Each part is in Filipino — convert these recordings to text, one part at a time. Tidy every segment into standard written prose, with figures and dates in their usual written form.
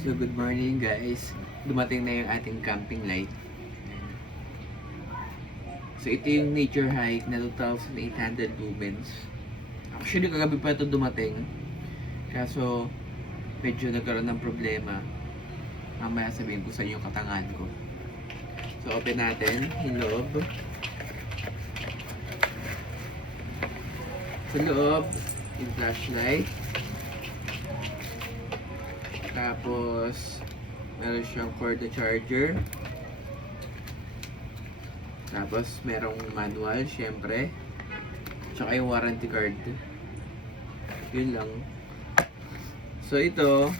So good morning guys. Dumating na yung ating camping light. So ito yung Nature Hike na 2,800 lumens. Actually kagabi pa ito dumating. Kaso medyo nagkaroon ng problema. Mamaya sabihin ko sa inyo yung katangahan ko. So open natin yung loob. Sa loob, yung flashlight. Tapos, meron siyang cord na charger. Tapos, merong manual, syempre. Tsaka yung warranty card. Yun lang. So, ito.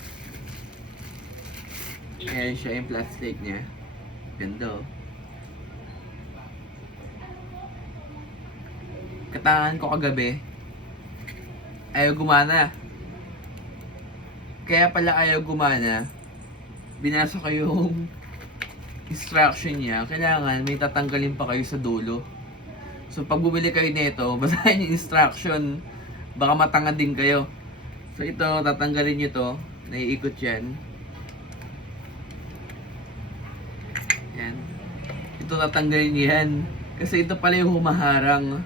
Ayan siya yung plastic niya. Ganda oh. Katangahan ko kagabi. Ayaw gumana. Kaya pala ayaw gumana, binasa ko yung instruction niya, kailangan may tatanggalin pa kayo sa dulo. So pag bumili kayo nito, basahin yung instruction, baka matangad din kayo. So ito, tatanggalin nyo to, naiikot yan. Yan. Ito tatanggalin nyo yan, kasi ito pala yung humaharang.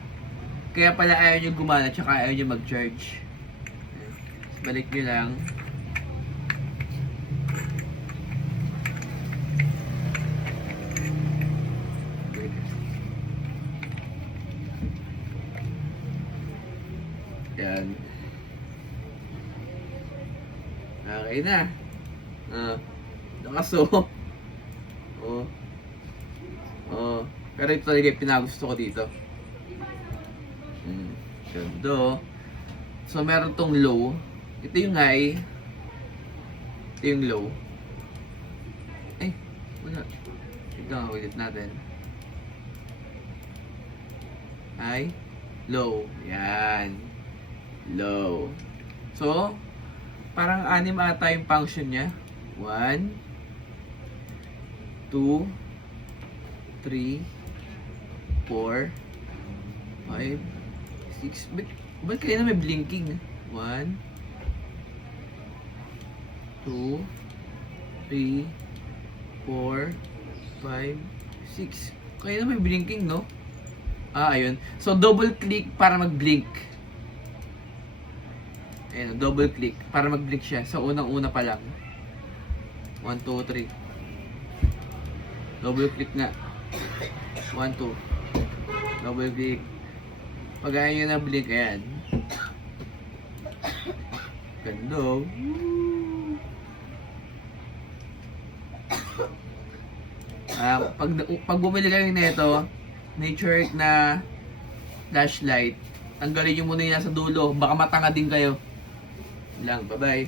Kaya pala ayaw nyo gumana, tsaka ayaw nyo mag-charge. Balik nyo lang. Yan. Okay na. Nakaso. Pero ito talaga yung pinagusto ko dito. Ganda. So meron tong low. Ito yung high. Ito yung low. Ay, wala. Ito, ulit natin. High. Low. Yan. Low. So, parang 6 ata yung function niya. 1, 2, 3, 4, 5, 6. Ba't kaya na may blinking? 1, 2, 3, 4, 5, 6. Kaya na may blinking, no? Ayun. So, double click para mag-blink. Ayan, double click para mag-blink siya. So, unang-una pa lang. 1, 2, 3. Double click nga. 1, 2. Double click. Pag ayaw nyo na blink, ayan. Ganda. Pag bumili kayo nito, Nature Hike na flashlight, tanggalin nyo muna yung nasa dulo. Baka matanga din kayo. Lang, bye-bye.